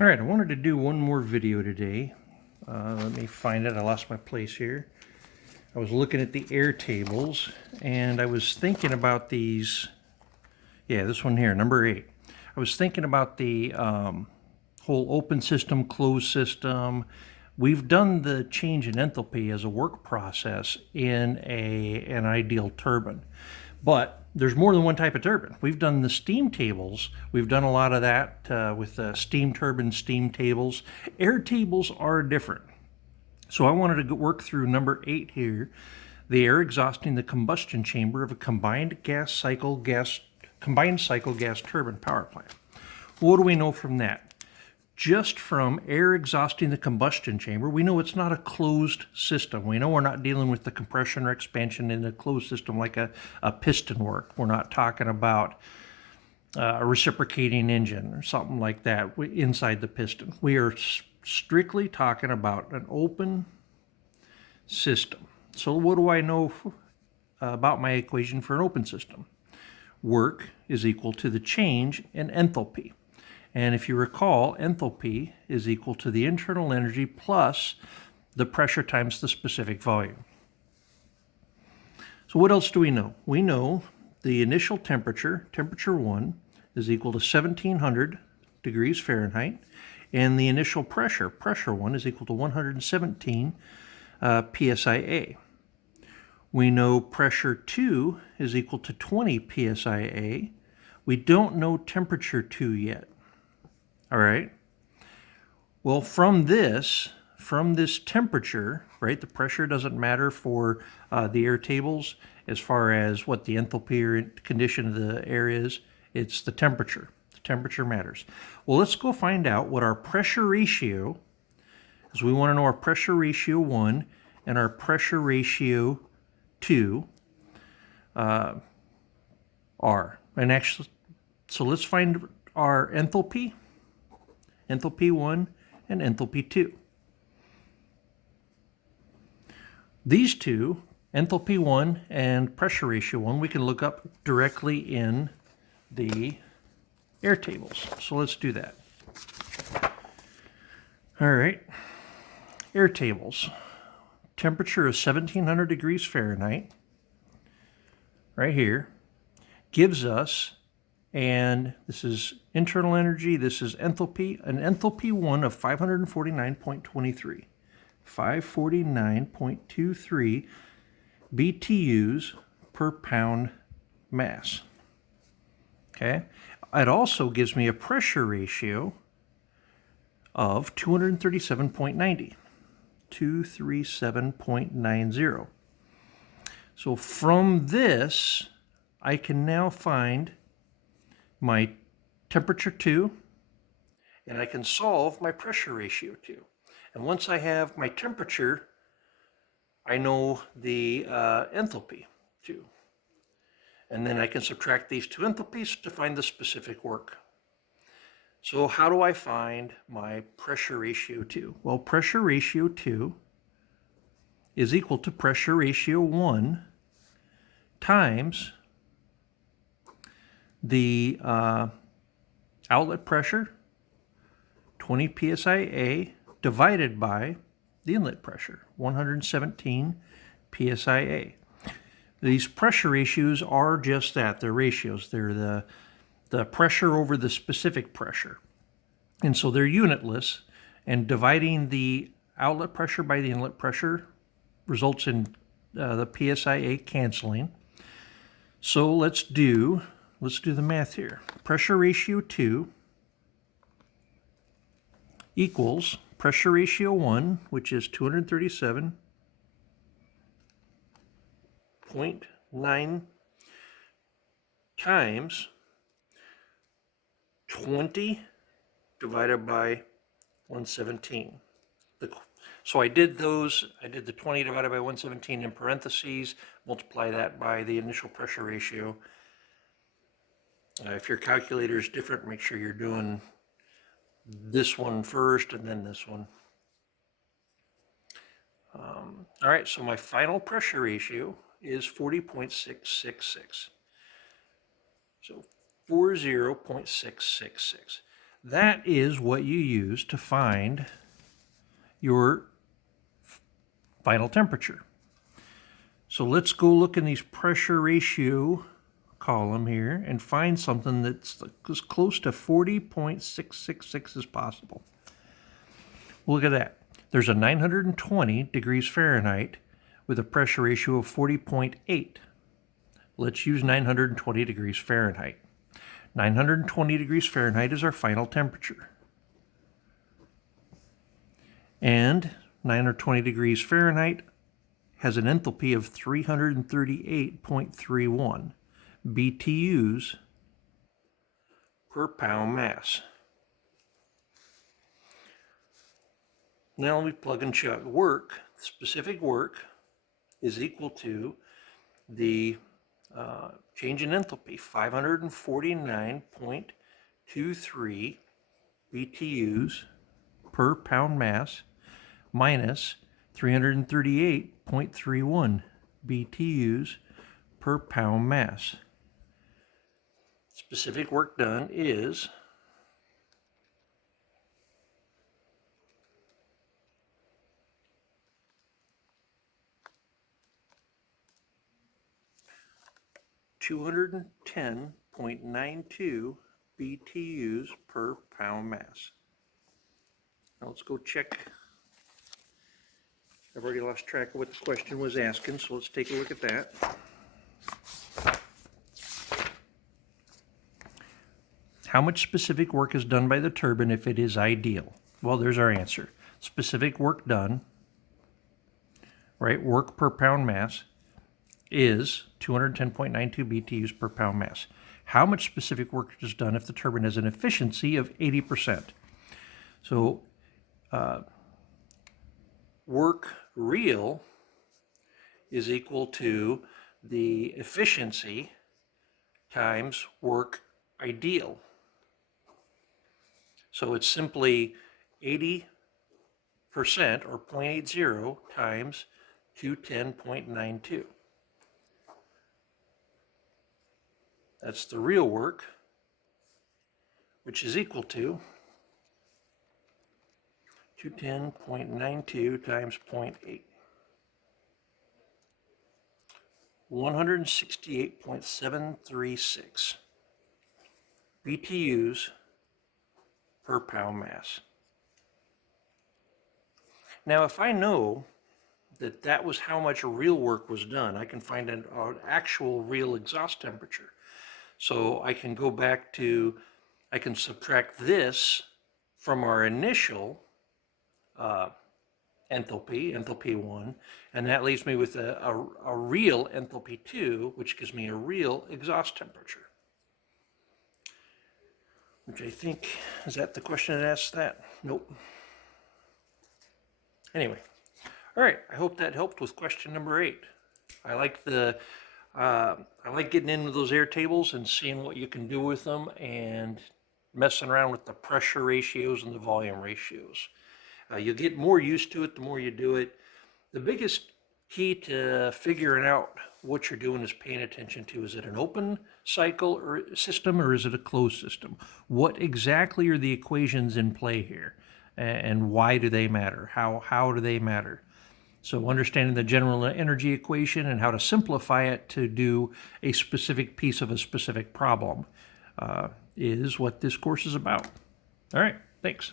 All right, I wanted to do one more video today. Let me find it. I lost my place here. I was looking at the air tables and I was thinking about these. Yeah, this one here, number 8. I was thinking about the whole open system, closed system. We've done the change in enthalpy as a work process in an ideal turbine. But there's more than one type of turbine. We've done the steam tables. We've done a lot of that with steam turbine steam tables. Air tables are different. So I wanted to work through number 8 here, the air exhausting the combustion chamber of a combined cycle gas turbine power plant. What do we know from that? Just from air exhausting the combustion chamber, we know it's not a closed system. We know we're not dealing with the compression or expansion in a closed system like a piston work. We're not talking about a reciprocating engine or something like that inside the piston. We are strictly talking about an open system. So what do I know about my equation for an open system? Work is equal to the change in enthalpy. And if you recall, enthalpy is equal to the internal energy plus the pressure times the specific volume. So what else do we know? We know the initial temperature, temperature 1, is equal to 1700 degrees Fahrenheit, and the initial pressure, pressure 1, is equal to 117 psia. We know pressure 2 is equal to 20 psia. We don't know temperature 2 yet. All right. Well, from this temperature, right, the pressure doesn't matter for the air tables as far as what the enthalpy or condition of the air is. It's the temperature. The temperature matters. Well, let's go find out what our pressure ratio, because we want to know our pressure ratio 1 and our pressure ratio 2 are. And actually, so let's find our enthalpy. Enthalpy 1 and enthalpy 2. These two, enthalpy 1 and pressure ratio 1, we can look up directly in the air tables. So let's do that. All right, air tables. Temperature is 1700 degrees Fahrenheit, right here, gives us, and this is internal energy, this is enthalpy, an enthalpy 1 of 549.23. 549.23 BTUs per pound mass. Okay? It also gives me a pressure ratio of 237.90. 237.90. So from this, I can now find my temperature 2, and I can solve my pressure ratio 2. And once I have my temperature, I know the enthalpy 2. And then I can subtract these two enthalpies to find the specific work. So how do I find my pressure ratio 2? Well, pressure ratio 2 is equal to pressure ratio 1 times the outlet pressure, 20 psia, divided by the inlet pressure, 117 psia. These pressure ratios are just that. They're ratios. They're the pressure over the specific pressure. And so they're unitless, and dividing the outlet pressure by the inlet pressure results in the psia canceling. So let's do the math here. Pressure ratio 2 equals pressure ratio 1, which is 237.9 times 20 divided by 117. So I did the 20 divided by 117 in parentheses, multiply that by the initial pressure ratio. If your calculator is different, make sure you're doing this one first and then this one. All right, so my final pressure ratio is 40.666. So 40.666. That is what you use to find your final temperature. So let's go look in these pressure ratio column here and find something that's as close to 40.666 as possible. Look at that. There's a 920 degrees Fahrenheit with a pressure ratio of 40.8. Let's use 920 degrees Fahrenheit. 920 degrees Fahrenheit is our final temperature. And 920 degrees Fahrenheit has an enthalpy of 338.31 BTUs per pound mass. Now let me plug and chug. Work, specific work, is equal to the change in enthalpy, 549.23 BTUs per pound mass minus 338.31 BTUs per pound mass. Specific work done is 210.92 BTUs per pound mass. Now let's go check. I've already lost track of what the question was asking, so let's take a look at that. How much specific work is done by the turbine if it is ideal? Well, there's our answer. Specific work done, right, work per pound mass, is 210.92 BTUs per pound mass. How much specific work is done if the turbine has an efficiency of 80%? So work real is equal to the efficiency times work ideal. So it's simply 80% or 0.80 times 210.92. That's the real work, which is equal to 210.92 times 0.8. 168.736 BTUs per pound mass. Now, if I know that that was how much real work was done, I can find an actual real exhaust temperature. So I can go back to, I can subtract this from our initial enthalpy, enthalpy 1, and that leaves me with a real enthalpy 2, which gives me a real exhaust temperature. Which I think, is that the question that asks that? Nope. Anyway, all right, I hope that helped with question number 8. I like getting into those air tables and seeing what you can do with them and messing around with the pressure ratios and the volume ratios. You'll get more used to it the more you do it. The biggest key to figuring out what you're doing is paying attention to, is it an open cycle or system, or is it a closed system? What exactly are the equations in play here, and why do they matter? How do they matter? So understanding the general energy equation and how to simplify it to do a specific piece of a specific problem is what this course is about. All right, thanks.